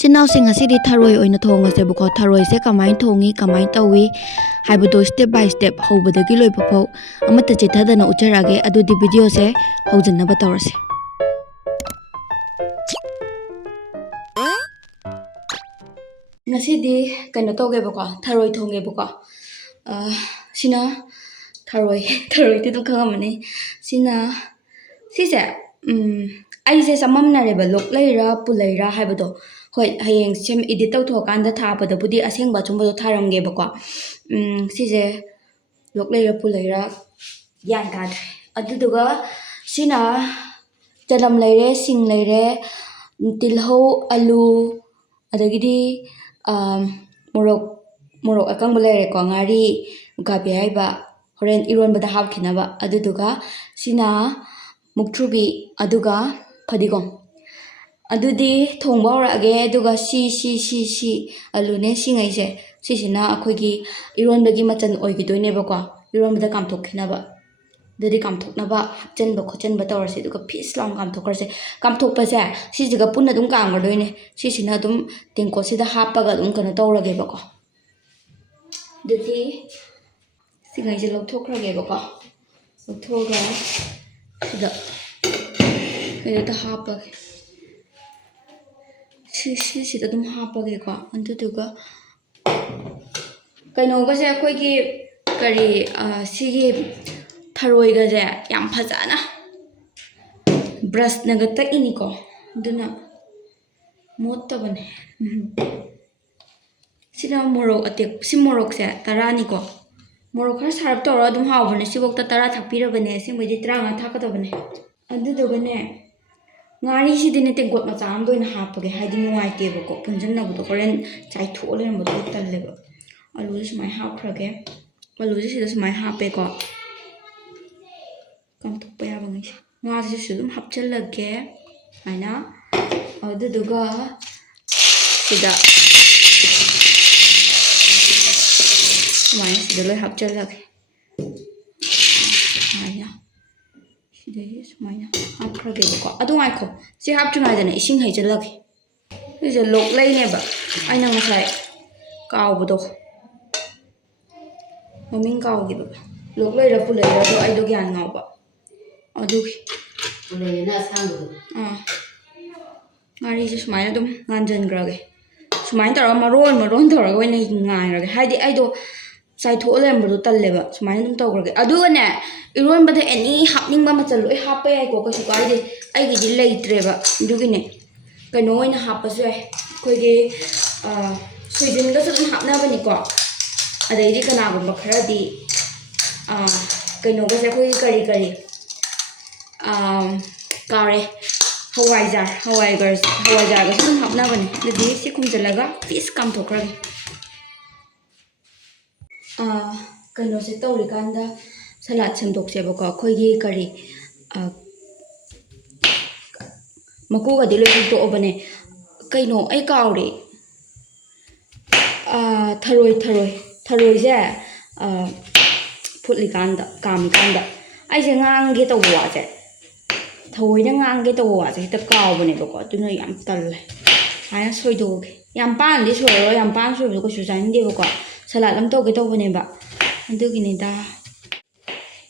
ꯆꯤꯟꯅꯥꯎꯁꯤꯡ ꯑꯁꯤꯗꯤ ꯊꯔꯣꯏ ꯑꯣꯏꯅ ꯊꯣꯡꯉꯁꯦꯕꯀꯣ ꯊꯔꯣꯏꯁꯦ ꯀꯃꯥꯏꯅ ꯊꯣꯡꯉꯤ ꯀꯃꯥꯏꯅ ꯇꯧꯏ ꯍꯥꯏꯕꯗꯣ ꯁ꯭ꯇꯦꯞ ꯕꯥꯏ ꯁ꯭ꯇꯦꯞ ꯍꯧꯕꯗꯒꯤ ꯂꯣꯏꯕ ꯐꯥꯎ ꯑꯃꯠꯇ ꯆꯤꯊꯗꯅ ꯎꯠꯆꯔꯛꯑꯒꯦ ꯑꯗꯨꯗꯤ ꯚꯤꯗꯤꯑꯣꯁꯦ ꯍꯧꯖꯤꯟꯅꯕ ꯇꯧꯔꯁꯦ ꯉꯁꯤꯗꯤ ꯀꯩꯅꯣ ꯇꯧꯒꯦꯕꯀꯣ ꯊꯔꯣꯏ ꯊꯣꯡꯒꯦꯕꯀꯣ ꯁꯤꯅ ꯊꯔꯣꯏꯗꯤ ꯑꯗꯨꯝ ꯈꯪꯉꯝꯃꯅꯤ ꯁꯤꯁꯦ ꯑꯩꯁꯦ ꯆꯃꯝꯅꯔꯦꯕ ꯂꯣꯛꯂꯩꯔꯥ ꯄꯨꯂꯩꯔꯥ ꯍꯥꯏꯕꯗꯣ ꯍꯣꯏ ꯍꯌꯦꯡ ꯁꯦꯝ ꯏꯗꯤꯠ ꯇꯧꯊꯣꯛꯑꯀꯥꯟꯗ ꯊꯥꯕꯗꯕꯨꯗꯤ ꯑꯁꯦꯡꯕ ꯑꯆꯨꯝꯕꯗꯣ ꯊꯥꯔꯝꯒꯦꯕꯀꯣ ꯁꯤꯁꯦ ꯂꯣꯛꯂꯩꯔꯥ ꯄꯨꯂꯩꯔꯥ ꯒ꯭ꯌꯥꯟ ꯇꯥꯗ꯭ꯔꯦ ꯑꯗꯨꯗꯨꯒ ꯁꯤꯅ ꯆꯅꯝ ꯂꯩꯔꯦ ꯁꯤꯡ ꯂꯩꯔꯦ ꯇꯤꯜꯍꯧ ꯑꯂꯨ ꯑꯗꯒꯤꯗꯤ ꯃꯣꯔꯣꯛ ꯑꯀꯪꯕ ꯂꯩꯔꯦꯀꯣ ꯉꯥꯔꯤ ꯎꯀꯥꯕꯤ ꯍꯥꯏꯕ ꯍꯣꯔꯦꯟ ꯏꯔꯣꯟꯕꯗ ꯍꯥꯞꯈꯤꯅꯕ ꯑꯗꯨꯗꯨꯒ ꯁꯤꯅ ꯃꯨꯛꯊ꯭ꯔꯨꯕꯤ ꯑꯗꯨꯒ ꯐꯗꯤꯒꯣꯝ ꯑꯗꯨꯗꯤ ꯊꯣꯡꯕ ꯍꯧꯔꯛꯑꯒꯦ ꯑꯗꯨꯒ ꯁꯤ ꯑꯂꯨꯅꯦ ꯁꯤꯉꯩꯁꯦ ꯁꯤꯁꯤꯅ ꯑꯩꯈꯣꯏꯒꯤ ꯏꯔꯣꯟꯕꯒꯤ ꯃꯆꯜ ꯑꯣꯏꯈꯤꯗꯣꯏꯅꯦꯕꯀꯣ ꯏꯔꯣꯟꯕꯗ ꯀꯥꯝꯊꯣꯛꯈꯤꯅꯕ ꯑꯗꯨꯗꯤ ꯀꯥꯝꯊꯣꯛꯅꯕ ꯍꯥꯞꯆꯤꯟꯕ ꯈꯣꯠꯆꯤꯟꯕ ꯇꯧꯔꯁꯦ ꯑꯗꯨꯒ ꯐꯤꯁ ꯂꯥꯎꯅ ꯀꯥꯝꯊꯣꯛꯈ꯭ꯔꯁꯦ ꯀꯥꯝꯊꯣꯛꯄꯁꯦ ꯁꯤꯁꯤꯒ ꯄꯨꯟꯅ ꯑꯗꯨꯝ ꯀꯥꯝꯒꯗꯣꯏꯅꯦ ꯁꯤꯁꯤꯅ ꯑꯗꯨꯝ ꯇꯦꯡꯀꯣꯠꯁꯤꯗ ꯍꯥꯞꯄꯒ ꯑꯗꯨꯝ ꯀꯩꯅꯣ ꯇꯧꯔꯒꯦꯕꯀꯣ ꯑꯗꯨꯗꯤ ꯁꯤꯉꯩꯁꯦ ꯂꯧꯊꯣꯛꯈ꯭ꯔꯒꯦꯕꯀꯣ ꯂꯧꯊꯣꯛꯑꯒ ꯁꯤꯗ ꯀꯩꯅꯣꯗ ꯍꯥꯞꯄꯒꯦ ꯁꯤꯁꯤꯗ ꯑꯗꯨꯝ ꯍꯥꯞꯄꯒꯦꯀꯣ ꯑꯗꯨꯗꯨꯒ ꯀꯩꯅꯣꯒꯁꯦ ꯑꯩꯈꯣꯏꯒꯤ ꯁꯤꯒꯤ ꯊꯔꯣꯏꯒꯁꯦ ꯌꯥꯝ ꯐꯖꯅ ꯕ꯭ꯔꯁꯅꯒ ꯇꯛꯏꯅꯤꯀꯣ ꯑꯗꯨꯅ ꯃꯣꯠꯇꯕꯅꯦ ꯁꯤꯅ ꯁꯤ ꯃꯣꯔꯣꯛꯁꯦ 10ꯅꯤꯀꯣ ꯃꯣꯔꯣꯛ ꯈꯔ ꯁꯥꯔꯞ ꯇꯧꯔꯒ ꯑꯗꯨꯝ ꯍꯥꯎꯕꯅꯦ ꯁꯤꯐꯧꯗ 10 ꯊꯥꯛꯄꯤꯔꯕꯅꯦ ꯑꯁꯦꯡꯕꯩꯗꯤ 15 ꯊꯥꯛꯀꯗꯕꯅꯦ ꯑꯗꯨꯗꯨꯒꯅꯦ ꯉꯥꯔꯤꯁꯤꯗꯤꯅꯦ ꯇꯦꯡꯀꯣꯠ ꯃꯆꯥ ꯑꯃꯗ ꯑꯣꯏꯅ ꯍꯥꯞꯄꯒꯦ ꯍꯥꯏꯗꯤ ꯅꯨꯡꯉꯥꯏꯇꯦꯕꯀꯣ ꯄꯨꯟꯁꯤꯟꯅꯕꯗꯣ ꯍꯣꯔꯦꯟ ꯆꯥꯏꯊꯣꯛꯑ ꯂꯩꯔꯝꯕꯗꯣ ꯇꯜꯂꯦꯕ ꯑꯂꯨꯁꯦ ꯁꯨꯃꯥꯏꯅ ꯍꯥꯞꯈ꯭ꯔꯒꯦ ꯑꯂꯨꯁꯦ ꯁꯤꯗ ꯁꯨꯃꯥꯏꯅ ꯍꯥꯞꯄꯦꯀꯣ ꯀꯥꯝꯊꯣꯛꯄ ꯌꯥꯕ ꯉꯩꯁꯦ ꯉꯥꯁꯤꯁꯨ ꯑꯗꯨꯝ ꯍꯥꯞꯆꯤꯜꯂꯒꯦ ꯁꯨꯃꯥꯏꯅ ꯑꯗꯨꯗꯨꯒ ꯁꯤꯗ ꯁꯨꯃꯥꯏꯅ ꯁꯤꯗ ꯂꯣꯏ ꯍꯥꯞꯆꯤꯜꯂꯒꯦ ꯁꯨꯃꯥꯏꯅ ꯁꯤꯗꯒꯤ ꯁꯨꯃꯥꯏꯅ ꯍꯥꯞꯈ꯭ꯔꯒꯦꯕꯀꯣ ꯑꯗꯨ ꯉꯥꯏꯈꯣ ꯁꯤ ꯍꯥꯞꯇ꯭ꯔꯤꯉꯩꯗꯅ ꯏꯁꯤꯡ ꯍꯩꯖꯤꯜꯂꯒꯦ ꯁꯤꯁꯦ ꯂꯣꯛꯂꯩꯅꯦꯕ ꯑꯩꯅ ꯉꯁꯥꯏ ꯀꯥꯎꯕꯗꯣ ꯃꯃꯤꯡ ꯀꯥꯎꯈꯤꯕ ꯂꯣꯛꯂꯩꯔꯥ ꯄꯨꯂꯩꯔꯥꯗꯣ ꯑꯩꯗꯣ ꯒ꯭ꯌꯥꯟ ꯉꯥꯎꯕ ꯑꯗꯨꯒꯤ ꯄꯨꯂꯩꯔꯥꯅ ꯑꯁꯥꯡꯕꯗꯣ ꯉꯥꯔꯤꯁꯦ ꯁꯨꯃꯥꯏꯅ ꯑꯗꯨꯝ ꯉꯥꯟꯁꯤꯟꯈ꯭ꯔꯒꯦ ꯁꯨꯃꯥꯏꯅ ꯇꯧꯔꯒ ꯃꯔꯣꯟ ꯇꯧꯔꯒ ꯑꯣꯏꯅ ꯉꯥꯏꯔꯒꯦ ꯍꯥꯏꯗꯤ ꯑꯩꯗꯣ ꯆꯥꯏꯊꯣꯛꯑ ꯂꯩꯔꯝꯕꯗꯣ ꯇꯜꯂꯦꯕ ꯁꯨꯃꯥꯏꯅ ꯑꯗꯨꯝ ꯇꯧꯈ꯭ꯔꯒꯦ ꯑꯗꯨꯒꯅꯦ ꯏꯔꯣꯟꯕꯗ ꯑꯦꯅꯤ ꯍꯥꯞꯅꯤꯡꯕ ꯃꯆꯜ ꯂꯣꯏ ꯍꯥꯞꯄ ꯌꯥꯏꯀꯣ ꯀꯩꯁꯨ ꯀꯥꯏꯗꯦ ꯑꯩꯒꯤꯗꯤ ꯂꯩꯇ꯭ꯔꯦꯕ ꯑꯗꯨꯒꯤꯅꯦ ꯀꯩꯅꯣ ꯑꯣꯏꯅ ꯍꯥꯞꯄꯁꯨ ꯌꯥꯏ ꯑꯩꯈꯣꯏꯒꯤ ꯁꯣꯏꯖꯤꯟꯒꯁꯨ ꯑꯗꯨꯝ ꯍꯥꯞꯅꯕꯅꯤꯀꯣ ꯑꯗꯩꯗꯤ ꯀꯅꯥꯒꯨꯝꯕ ꯈꯔꯗꯤ ꯀꯩꯅꯣꯒꯁꯦ ꯑꯩꯈꯣꯏꯒꯤ ꯀꯔꯤ ꯀꯥꯎꯔꯦ ꯍꯋꯥꯏꯖꯥꯔꯒꯁꯨ ꯑꯗꯨꯝ ꯍꯥꯞꯅꯕꯅꯦ ꯑꯗꯨꯗꯤ ꯁꯤ ꯈꯨꯝꯖꯤꯜꯂꯒ ꯄꯤꯁ ꯀꯥꯝꯊꯣꯛꯈ꯭ꯔꯒꯦ ꯀꯩꯅꯣꯁꯦ ꯇꯧꯔꯤꯀꯥꯟꯗ ꯁꯂꯥꯠ ꯁꯦꯝꯗꯣꯛꯁꯦꯕꯀꯣ ꯑꯩꯈꯣꯏꯒꯤ ꯃꯀꯨꯒꯗꯤ ꯂꯣꯏ ꯍꯨꯠꯇꯣꯛꯑꯕꯅꯦ ꯀꯩꯅꯣ ꯑꯩ ꯀꯥꯎꯔꯦ ꯊꯔꯣꯏꯁꯦ ꯐꯨꯠꯂꯤꯀꯥꯟꯗ ꯀꯥꯝꯃꯤꯀꯥꯟꯗ ꯑꯩꯁꯦ ꯉꯥꯡꯒꯦ ꯇꯧꯕ ꯋꯥꯁꯦ ꯊꯑꯣꯏꯅ ꯉꯥꯡꯒꯦ ꯇꯧꯕ ꯋꯥꯁꯦ ꯍꯦꯛꯇ ꯀꯥꯎꯕꯅꯦꯕꯀꯣ ꯑꯗꯨꯅ ꯌꯥꯝ ꯇꯜꯂꯦ ꯁꯨꯃꯥꯏꯅ ꯁꯣꯏꯗꯣꯛꯑꯒꯦ ꯌꯥꯝ ꯄꯥꯅꯗꯤ ꯁꯣꯏꯔꯔꯣꯏ ꯌꯥꯝ ꯄꯥꯅ ꯁꯣꯏꯕꯗꯣ ꯀꯩꯁꯨ ꯆꯥꯅꯤꯡꯗꯦꯕꯀꯣ ꯁꯂꯥꯠ ꯑꯃ ꯇꯧꯒꯦ ꯇꯧꯕꯅꯦꯕ ꯑꯗꯨꯒꯤꯅꯤꯗ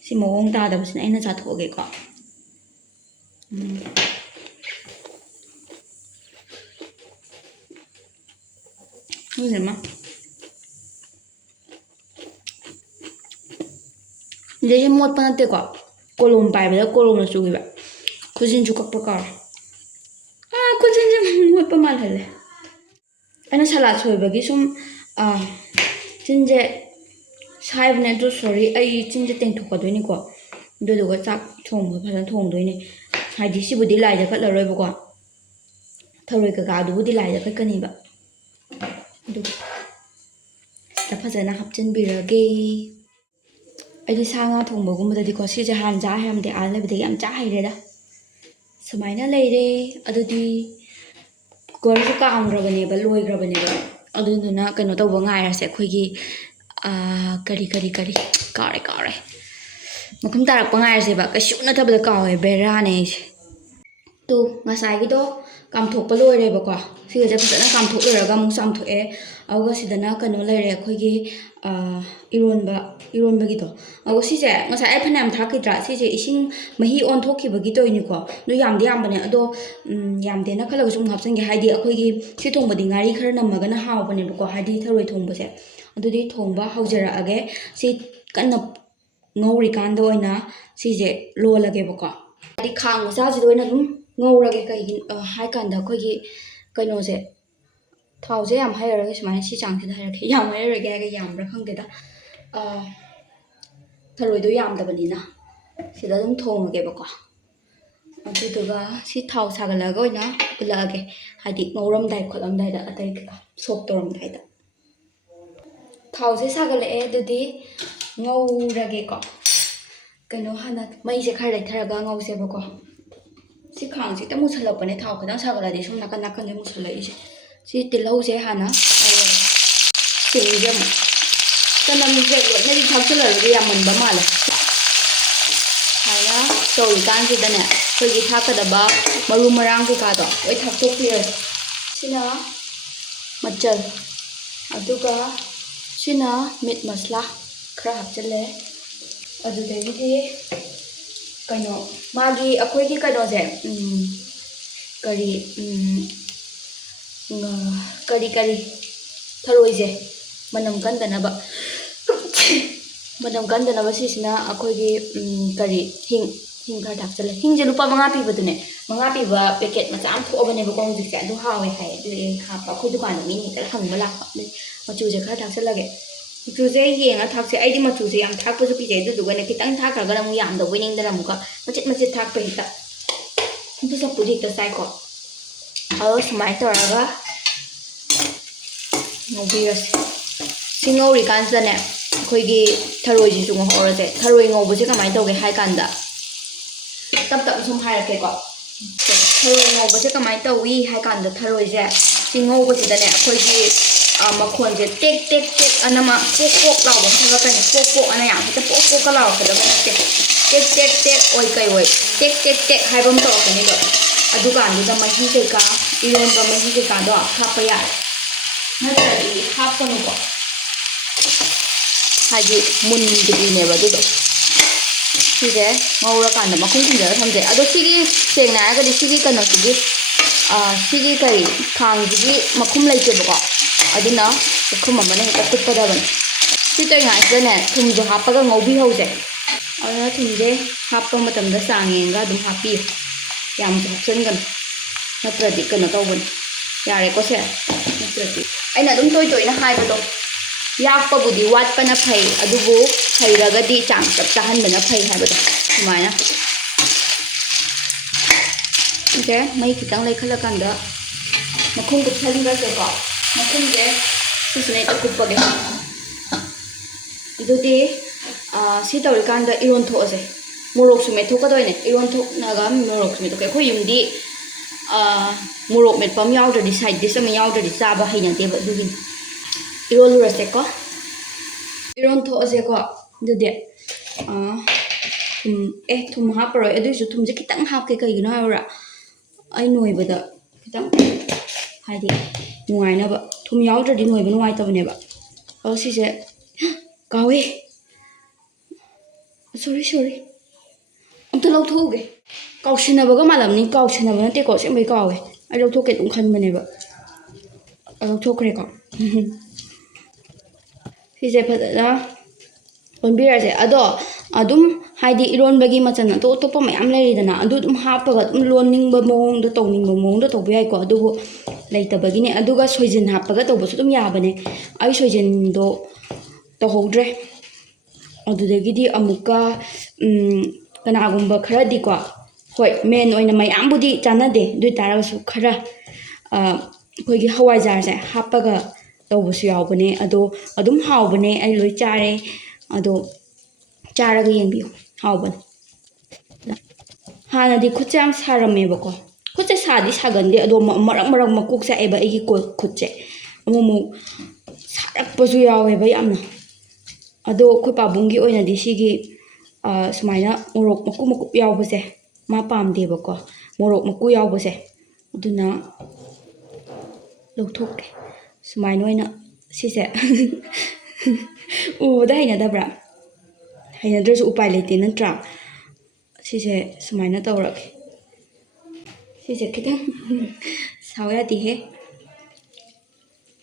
ꯁꯤ ꯃꯑꯣꯡ ꯇꯥꯗꯕꯁꯤꯅ ꯑꯩꯅ ꯆꯥꯊꯣꯛꯑꯒꯦꯀꯣ ꯁꯤꯗꯩꯁꯦ ꯃꯣꯠꯄ ꯅꯠꯇꯦꯀꯣ ꯀꯣꯂꯣꯝ ꯄꯥꯏꯕꯗ ꯀꯣꯂꯣꯝꯅ ꯆꯨꯈꯤꯕ ꯈꯨꯖꯤꯟꯁꯨ ꯀꯛꯄ ꯀꯥꯎꯔꯦ ꯈꯨꯖꯤꯟꯁꯦ ꯃꯣꯠꯄ ꯃꯥꯜꯍꯜꯂꯦ ꯑꯩꯅ ꯁꯂꯥꯠ ꯁꯣꯏꯕꯒꯤ ꯁꯨꯝ ꯆꯤꯟꯁꯦ ꯁꯥꯏꯕꯅꯦ ꯑꯗꯨ ꯁꯣꯔꯤ ꯑꯩ ꯆꯤꯟꯁꯦ ꯇꯦꯡꯊꯣꯛꯀꯗꯣꯏꯅꯤꯀꯣ ꯑꯗꯨꯗꯨꯒ ꯆꯥꯛ ꯊꯣꯡꯕ ꯐꯖꯅ ꯊꯣꯡꯗꯣꯏꯅꯦ ꯍꯥꯏꯗꯤ ꯁꯤꯕꯨꯗꯤ ꯂꯥꯏꯗ ꯀꯠꯂꯔꯣꯏꯕꯀꯣ ꯊꯔꯣꯏ ꯀꯩꯀꯥꯗꯨꯕꯨꯗꯤ ꯂꯥꯏꯗ ꯀꯠꯀꯅꯤꯕ ꯑꯗꯨ ꯁꯤꯗ ꯐꯖꯅ ꯍꯥꯞꯆꯤꯟꯕꯤꯔꯒꯦ ꯑꯩꯗꯤ ꯁꯥ ꯉꯥ ꯊꯣꯡꯕꯒꯨꯝꯕꯗꯗꯤꯀꯣ ꯁꯤꯁꯦ ꯍꯥꯟꯅ ꯆꯥ ꯍꯩꯔꯝꯗꯦ ꯂꯩꯕꯗꯒꯤ ꯌꯥꯝ ꯆꯥ ꯍꯩꯔꯦꯗ ꯁꯨꯃꯥꯏꯅ ꯂꯩꯔꯦ ꯑꯗꯨꯗꯤ ꯀꯨꯀꯔꯁꯨ ꯀꯥꯝꯈ꯭ꯔꯕꯅꯦꯕ ꯂꯣꯏꯈ꯭ꯔꯕꯅꯦꯕ ꯑꯗꯨꯗꯨꯅ ꯀꯩꯅꯣ ꯇꯧꯕ ꯉꯥꯏꯔꯁꯦ ꯑꯩꯈꯣꯏꯒꯤ ꯀꯥꯎꯔꯦ ꯃꯈꯨꯝ ꯇꯥꯔꯛꯄ ꯉꯥꯏꯔꯁꯦꯕ ꯀꯩꯁꯨ ꯅꯠꯇꯕꯗ ꯀꯥꯎꯋꯦ ꯕꯦꯔꯥꯅꯦ ꯑꯩꯁꯦ ꯉꯁꯥꯏꯒꯤꯗꯣ ꯀꯥꯝꯊꯣꯛꯄ ꯂꯣꯏꯔꯦꯕꯀꯣ ꯁꯤꯒꯁꯦ ꯐꯖꯅ ꯀꯥꯝꯊꯣꯛ ꯂꯣꯏꯔꯒ ꯑꯃꯨꯛ ꯆꯥꯝꯊꯣꯛꯑꯦ ꯑꯗꯨꯒ ꯁꯤꯗꯅ ꯀꯩꯅꯣ ꯂꯩꯔꯦ ꯑꯩꯈꯣꯏꯒꯤ ꯏꯔꯣꯟꯕꯒꯤꯗꯣ ꯑꯗꯨꯒ ꯁꯤꯁꯦ ꯉꯁꯥꯏ ꯑꯩ ꯐꯅꯌꯥꯝ ꯊꯥꯛꯈꯤꯗ꯭ꯔꯥ ꯁꯤꯁꯦ ꯏꯁꯤꯡ ꯃꯍꯤ ꯑꯣꯟꯊꯣꯛꯈꯤꯕꯒꯤ ꯇꯧꯔꯤꯅꯤꯀꯣ ꯑꯗꯨ ꯌꯥꯝꯗꯤ ꯌꯥꯝꯕꯅꯦ ꯑꯗꯣ ꯌꯥꯝꯗꯦꯅ ꯈꯜꯂꯒꯁꯨ ꯑꯃꯨꯛ ꯍꯥꯞꯆꯤꯟꯒꯦ ꯍꯥꯏꯗꯤ ꯑꯩꯈꯣꯏꯒꯤ ꯁꯤ ꯊꯣꯡꯕꯗꯤ ꯉꯥꯔꯤ ꯈꯔ ꯅꯝꯃꯒꯅ ꯍꯥꯎꯕꯅꯦꯕꯀꯣ ꯍꯥꯏꯗꯤ ꯊꯔꯣꯏ ꯊꯣꯡꯕꯁꯦ ꯑꯗꯨꯗꯤ ꯊꯣꯡꯕ ꯍꯧꯖꯔꯛꯑꯒꯦ ꯁꯤ ꯀꯟꯅ ꯉꯧꯔꯤꯀꯥꯟꯗ ꯑꯣꯏꯅ ꯁꯤꯁꯦ ꯂꯣꯜꯂꯒꯦꯕꯀꯣ ꯍꯥꯏꯗꯤ ꯈꯥꯡ ꯃꯆꯥꯁꯤꯗ ꯑꯣꯏꯅ ꯑꯗꯨꯝ ꯉꯧꯔꯒꯦ ꯀꯩꯒꯤꯅꯣ ꯍꯥꯏ ꯀꯥꯟꯗ ꯑꯩꯈꯣꯏꯒꯤ ꯀꯩꯅꯣꯁꯦ ꯊꯥꯎꯁꯦ ꯌꯥꯝ ꯍꯩꯔꯔꯣꯏꯒꯦ ꯁꯨꯃꯥꯏꯅ ꯁꯤ ꯆꯥꯡꯁꯤꯗ ꯍꯩꯔꯛꯀꯦ ꯌꯥꯝ ꯍꯩꯔꯔꯣꯏꯒꯦ ꯍꯥꯏꯔꯒ ꯌꯥꯝꯕ꯭ꯔꯥ ꯈꯪꯗꯦꯗ ꯊꯔꯣꯏꯗꯣ ꯌꯥꯝꯗꯕꯅꯤꯅ ꯁꯤꯗ ꯑꯗꯨꯝ ꯊꯣꯡꯉꯒꯦꯕꯀꯣ ꯑꯗꯨꯗꯨꯒ ꯁꯤ ꯊꯥꯎ ꯁꯥꯒꯠꯂꯒ ꯑꯣꯏꯅ ꯎꯠꯂꯛꯑꯒꯦ ꯍꯥꯏꯗꯤ ꯉꯧꯔꯝꯗꯥꯏ ꯈꯣꯠꯂꯝꯗꯥꯏꯗ ꯑꯇꯩ ꯀꯩꯀꯥ ꯁꯣꯛ ꯇꯧꯔꯝꯗꯥꯏꯗ ꯊꯥꯎꯁꯦ ꯁꯥꯒꯠꯂꯛꯑꯦ ꯑꯗꯨꯗꯤ ꯉꯧꯔꯒꯦꯀꯣ ꯀꯩꯅꯣ ꯍꯥꯟꯅ ꯃꯩꯁꯦ ꯈꯔ ꯂꯩꯊꯔꯒ ꯉꯧꯁꯦꯕꯀꯣ ꯁꯤ ꯈꯥꯡꯁꯦ ꯈꯤꯇꯪ ꯃꯨꯁꯜꯂꯛꯄꯅꯦ ꯊꯥꯎ ꯈꯤꯇꯪ ꯁꯥꯒꯠꯂꯗꯤ ꯁꯨꯝ ꯅꯥꯀꯟ ꯅꯥꯀꯟꯗ ꯃꯨꯁꯜꯂꯛꯏꯁꯦ ꯁꯤ ꯇꯤꯜꯍꯧꯁꯦ ꯍꯥꯟꯅ ꯉꯧꯔꯒꯦ ꯁꯤꯡꯁꯦ ꯑꯃꯨꯛ ꯆꯅꯝꯁꯦ ꯂꯣꯏꯅꯗꯤ ꯊꯥꯛꯆꯤꯜꯂꯔꯣꯏꯒꯦ ꯌꯥꯝꯃꯟꯕ ꯃꯥꯜꯂꯦ ꯁꯨꯃꯥꯏꯅ ꯇꯧꯔꯤꯀꯥꯟꯁꯤꯗꯅꯦ ꯑꯩꯈꯣꯏꯒꯤ ꯊꯥꯛꯀꯗꯕ ꯃꯔꯨ ꯃꯔꯥꯡ ꯀꯩꯀꯥꯗꯣ ꯂꯣꯏ ꯊꯥꯛꯇꯣꯛꯄꯤꯔꯒꯦ ꯁꯤꯅ ꯃꯆꯜ ꯑꯗꯨꯒ ꯁꯤꯅ ꯃꯤꯠ ꯃꯁꯂꯥ ꯈꯔ ꯍꯥꯞꯆꯤꯜꯂꯦ ꯑꯗꯨꯗꯒꯤꯗꯤ ꯀꯩꯅꯣ ꯃꯥꯒꯤ ꯑꯩꯈꯣꯏꯒꯤ ꯀꯩꯅꯣꯁꯦ ꯀꯔꯤ ꯀꯔꯤ ꯊꯔꯣꯏꯁꯦ ꯃꯅꯝ ꯀꯟꯗꯅꯕ ꯁꯤꯁꯤꯅ ꯑꯩꯈꯣꯏꯒꯤ ꯀꯔꯤ ꯍꯤꯡ ꯈꯔ ꯊꯥꯛꯆꯜꯂꯦ ꯍꯤꯡꯁꯦ ꯂꯨꯄꯥ 5 ꯄꯤꯕꯗꯨꯅꯦ 5 ꯄꯤꯕ ꯄꯦꯀꯦꯠ ꯃꯆꯥ ꯑꯃ ꯊꯣꯛꯑꯕꯅꯦꯕꯀꯣ ꯍꯧꯖꯤꯛꯁꯦ ꯑꯗꯨ ꯍꯥꯎꯋꯦ ꯍꯥꯏ ꯑꯗꯨꯗꯤ ꯍꯥꯞꯄ ꯑꯩꯈꯣꯏ ꯗꯨꯀꯥꯟꯗ ꯃꯤꯅ ꯍꯦꯛꯇ ꯍꯪꯕ ꯂꯥꯛꯄ ꯃꯆꯨꯁꯦ ꯈꯔ ꯊꯥꯛꯆꯜꯂꯒꯦ ꯃꯆꯨꯁꯦ ꯌꯦꯡꯉ ꯊꯥꯛꯁꯦ ꯑꯩꯗꯤ ꯃꯆꯨꯁꯦ ꯌꯥꯝ ꯊꯥꯛꯄꯁꯨ ꯄꯤꯖꯩ ꯑꯗꯨꯗꯨꯒꯅꯦ ꯈꯤꯇꯪ ꯊꯥꯛꯈ꯭ꯔꯒꯅ ꯑꯃꯨꯛ ꯌꯥꯝꯗꯕꯣꯏ ꯅꯤꯡꯗꯅ ꯑꯃꯨꯛꯀ ꯃꯆꯤꯠ ꯊꯥꯛꯄ ꯍꯦꯛꯇ ꯑꯗꯨ ꯆꯞꯄꯨꯗꯤ ꯍꯦꯛꯇ ꯆꯥꯏꯀꯣ ꯑꯗꯣ ꯁꯨꯃꯥꯏꯅ ꯇꯧꯔꯒ ꯉꯧꯕꯤꯔꯁꯦ ꯁꯤ ꯉꯧꯔꯤꯀꯥꯟꯁꯤꯗꯅꯦ ꯑꯩꯈꯣꯏꯒꯤ ꯊꯔꯣꯏꯁꯤꯁꯨ ꯉꯧꯍꯧꯔꯁꯦ ꯊꯔꯣꯏ ꯉꯧꯕꯁꯦ ꯀꯃꯥꯏꯅ ꯇꯧꯒꯦ ꯍꯥꯏ ꯀꯥꯟꯗ ꯇꯞ ꯁꯨꯝ ꯍꯥꯏꯔꯛꯀꯦꯀꯣ ꯊꯔꯣꯏ ꯉꯧꯕꯁꯦ ꯀꯃꯥꯏꯅ ꯇꯧꯏ ꯍꯥꯏ ꯀꯥꯟꯗ ꯊꯔꯣꯏꯁꯦ ꯁꯤ ꯉꯧꯕꯁꯤꯗꯅꯦ ꯑꯩꯈꯣꯏꯒꯤ ꯃꯈꯣꯟꯁꯦ ꯇꯦꯛ ꯑꯅ ꯑꯃ ꯄꯣꯛ ꯂꯥꯎꯕ ꯑꯃ ꯊꯣꯛꯂꯛꯀꯅꯤ ꯄꯣꯛ ꯑꯅ ꯌꯥꯝ ꯍꯦꯛꯇ ꯄꯣꯛꯀ ꯂꯥꯎꯔꯛꯀꯗꯕ ꯅꯠꯇꯦ ꯇꯦꯛ ꯑꯣꯏ ꯀꯩ ꯑꯣꯏ ꯇꯦꯛ ꯍꯥꯏꯕ ꯑꯃ ꯇꯧꯔꯛꯀꯅꯤꯕ ꯑꯗꯨꯀꯥꯟꯗꯨꯗ ꯃꯍꯤ ꯀꯩꯀꯥ ꯏꯔꯣꯟꯕ ꯃꯍꯤ ꯀꯩꯀꯥꯗꯣ ꯍꯥꯞꯄ ꯌꯥꯔꯦ ꯅꯠꯇ꯭ꯔꯗꯤ ꯍꯥꯞꯀꯅꯨꯀꯣ ꯍꯥꯏꯗꯤ ꯃꯨꯟꯗ꯭ꯔꯤꯅꯦꯕ ꯑꯗꯨꯗꯣ ꯁꯤꯁꯦ ꯉꯧꯔꯀꯥꯟꯗ ꯃꯈꯨꯝ ꯈꯨꯝꯖꯤꯜꯂꯒ ꯊꯝꯖꯩ ꯑꯗꯣ ꯁꯤꯒꯤ ꯁꯦꯡꯅ ꯍꯥꯏꯔꯒꯗꯤ ꯁꯤꯒꯤ ꯀꯩꯅꯣꯁꯤꯒꯤ ꯁꯤꯒꯤ ꯀꯔꯤ ꯈꯥꯡꯁꯤꯒꯤ ꯃꯈꯨꯝ ꯂꯩꯇꯦꯕꯀꯣ ꯑꯗꯨꯅ ꯃꯈꯨꯝ ꯑꯃꯅ ꯍꯦꯛꯇ ꯀꯨꯠꯀꯗꯕꯅꯤ ꯁꯤ ꯇꯧꯔꯤꯉꯩꯁꯤꯗꯅꯦ ꯊꯨꯝꯁꯨ ꯍꯥꯞꯄꯒ ꯉꯧꯕꯤꯍꯧꯁꯦ ꯑꯗꯨꯅ ꯊꯨꯝꯁꯦ ꯍꯥꯞꯄ ꯃꯇꯝꯗ ꯆꯥꯡ ꯌꯦꯡꯒ ꯑꯗꯨꯝ ꯍꯥꯞꯄꯤꯌꯨ ꯌꯥꯝꯁꯨ ꯍꯥꯞꯆꯤꯟꯒꯅꯨ ꯅꯠꯇ꯭ꯔꯗꯤ ꯀꯩꯅꯣ ꯇꯧꯕꯅꯤ ꯌꯥꯔꯦꯀꯣ ꯁꯦ ꯅꯠꯇ꯭ꯔꯗꯤ ꯑꯩꯅ ꯑꯗꯨꯝ ꯇꯣꯏꯅ ꯍꯥꯏꯕꯗꯣ ꯌꯥꯛꯄꯕꯨꯗꯤ ꯋꯥꯠꯄꯅ ꯐꯩ ꯑꯗꯨꯕꯨ ꯍꯩꯔꯒꯗꯤ ꯆꯥꯡ ꯆꯞ ꯆꯥꯍꯟꯕꯅ ꯐꯩ ꯍꯥꯏꯕꯗꯣ ꯁꯨꯃꯥꯏꯅ ꯁꯤꯁꯦ ꯃꯩ ꯈꯤꯇꯪ ꯂꯩꯈꯠꯂꯀꯥꯟꯗ ꯃꯈꯨꯝ ꯀꯨꯞꯁꯟꯈ꯭ꯔꯁꯦꯀꯣ ꯃꯈꯨꯝꯁꯦ ꯁꯤꯁꯤꯅ ꯍꯦꯛꯇ ꯀꯨꯞꯄꯒꯦ ꯑꯗꯨꯗꯤ ꯁꯤ ꯇꯧꯔꯤꯀꯥꯟꯗ ꯏꯔꯣꯟ ꯊꯣꯛꯑꯁꯦ ꯃꯣꯔꯣꯛꯁꯨ ꯃꯦꯠꯊꯣꯛꯀꯗꯣꯏꯅꯦ ꯏꯔꯣꯟ ꯊꯣꯛꯅꯒ ꯃꯣꯔꯣꯛꯁꯨ ꯃꯦꯠꯊꯣꯛꯀꯦ ꯑꯩꯈꯣꯏ ꯌꯨꯝꯗꯤ ꯃꯣꯔꯣꯛ ꯃꯦꯠꯄ ꯑꯃ ꯌꯥꯎꯗ꯭ꯔꯗꯤ ꯁꯥꯏꯠ ꯗꯤꯁ ꯑꯃ ꯌꯥꯎꯗ꯭ꯔꯗꯤ ꯆꯥꯕ ꯍꯩꯅꯗꯦꯕ ꯑꯗꯨꯒꯤꯅꯤ ꯏꯔꯣꯜꯂꯨꯔꯁꯦꯀꯣ ꯏꯔꯣꯟ ꯊꯣꯛꯑꯁꯦꯀꯣ ꯑꯗꯨꯗꯤ ꯊꯨꯝ ꯍꯥꯞꯄꯔꯣꯏ ꯑꯗꯨꯏꯁꯨ ꯊꯨꯝꯁꯦ ꯈꯤꯇꯪ ꯍꯥꯞꯀꯦ ꯀꯩꯒꯤꯅೋ ꯍꯥꯏꯕ꯭ꯔꯥ ꯑꯩ ꯅꯣꯏꯕꯗ ꯈꯤꯇꯪ ꯍꯥꯏꯗꯤ ꯅꯨꯡꯉꯥꯏꯅꯕ ꯊꯨꯝ ꯌꯥꯎꯗ꯭ꯔꯗꯤ ꯅꯣꯏꯕ ꯅꯨꯡꯉꯥꯏꯇꯕꯅꯦꯕ ꯑꯗꯣ ꯁꯤꯁꯦ ꯀꯥꯎꯋꯦ ꯁꯣꯔꯤ ꯑꯝꯇ ꯂꯧꯊꯣꯛꯎꯒꯦ ꯀꯥꯎꯁꯤꯟꯅꯕꯒ ꯃꯥꯜꯂꯝꯅꯤ ꯀꯥꯎꯁꯤꯟꯅꯕ ꯅꯠꯇꯦꯀꯣ ꯑꯁꯦꯡꯕꯩ ꯀꯥꯎꯋꯦ ꯑꯩ ꯂꯧꯊꯣꯛꯀꯦ ꯑꯗꯨꯝ ꯈꯟꯕꯅꯦꯕ ꯂꯧꯊꯣꯛꯈ꯭ꯔꯦꯀꯣ ꯁꯤꯁꯦ ꯐꯖꯅ ꯑꯣꯟꯕꯤꯔꯁꯦ ꯑꯗꯣ ꯑꯗꯨꯝ ꯍꯥꯏꯗꯤꯏꯔꯣꯟꯕꯒꯤ ꯃꯆꯜ ꯑꯇꯣꯞꯄ ꯃꯌꯥꯝ ꯂꯩꯔꯤꯗꯅ ꯑꯗꯨ ꯑꯗꯨꯝ ꯍꯥꯞꯄꯒ ꯑꯗꯨꯝ ꯂꯣꯟꯅꯤꯡꯕ ꯃꯑꯣꯡꯗ ꯇꯧꯅꯤꯡꯕ ꯃꯑꯣꯡꯗ ꯇꯧꯕ ꯌꯥꯏꯀꯣ ꯑꯗꯨꯕꯨ ꯂꯩꯇꯕꯒꯤꯅꯦ ꯑꯗꯨꯒ ꯁꯣꯏꯖꯤꯟ ꯍꯥꯞꯄꯒ ꯇꯧꯕꯁꯨ ꯑꯗꯨꯝ ꯌꯥꯕꯅꯦ ꯑꯩ ꯁꯣꯏꯖꯤꯟꯗꯣ ꯇꯧꯍꯧꯗ꯭ꯔꯦ ꯑꯗꯨꯗꯒꯤꯗꯤ ꯑꯃꯨꯛꯀ ꯀꯅꯥꯒꯨꯝꯕ ꯈꯔꯗꯤꯀꯣ ꯍꯣꯏ ꯃꯦꯟ ꯑꯣꯏꯅ ꯃꯌꯥꯝꯕꯨꯗꯤ ꯆꯥꯟꯅꯗꯦ ꯑꯗꯨ ꯑꯣꯏꯇꯥꯔꯒꯁꯨ ꯈꯔ ꯑꯩꯈꯣꯏꯒꯤ ꯍꯋꯥꯏꯖꯥꯔꯁꯦ ꯍꯥꯞꯄꯒ ꯇꯧꯕꯁꯨ ꯌꯥꯎꯕꯅꯦ ꯑꯗꯣ ꯑꯗꯨꯝ ꯍꯥꯎꯕꯅꯦ ꯑꯩ ꯂꯣꯏ ꯆꯥꯔꯦ ꯑꯗꯣ ꯆꯥꯔꯒ ꯌꯦꯡꯕꯤꯌꯨ ꯍꯥꯎꯕꯅꯦ ꯍꯥꯟꯅꯗꯤ ꯈꯨꯠꯁꯦ ꯌꯥꯝ ꯁꯥꯔꯝꯃꯦꯕꯀꯣ ꯈꯨꯠꯁꯦ ꯁꯥꯗꯤ ꯁꯥꯒꯟꯗꯦ ꯑꯗꯣ ꯃꯔꯛ ꯃꯀꯣꯛ ꯆꯥꯛꯑꯦꯕ ꯑꯩꯒꯤ ꯈꯨꯠꯁꯦ ꯑꯃꯨꯛ ꯁꯥꯔꯛꯄꯁꯨ ꯌꯥꯎꯋꯦꯕ ꯌꯥꯝꯅ ꯑꯗꯣ ꯑꯩꯈꯣꯏ ꯄꯥꯕꯨꯡꯒꯤ ꯑꯣꯏꯅꯗꯤ ꯁꯤꯒꯤ ꯁꯨꯃꯥꯏꯅ ꯃꯣꯔꯣꯛ ꯃꯀꯨꯞ ꯌꯥꯎꯕꯁꯦ ꯃꯥ ꯄꯥꯝꯗꯦꯕꯀꯣ ꯃꯣꯔꯣꯛ ꯃꯀꯨ ꯌꯥꯎꯕꯁꯦ ꯑꯗꯨꯅ ꯂꯧꯊꯣꯛꯀꯦ ꯁꯨꯃꯥꯏꯅ ꯑꯣꯏꯅ ꯁꯤꯁꯦ ꯎꯕꯗ ꯍꯩꯅꯗꯕ꯭ꯔꯥ ꯍꯩꯅꯗ꯭ꯔꯁꯨ ꯎꯄꯥꯏ ꯂꯩꯇꯦ ꯅꯠꯇ꯭ꯔꯥ ꯁꯤꯁꯦ ꯁꯨꯃꯥꯏꯅ ꯇꯧꯔꯒꯦ ꯁꯤꯁꯦ ꯈꯤꯇꯪ ꯁꯥꯎ ꯌꯥꯗꯦꯍꯦ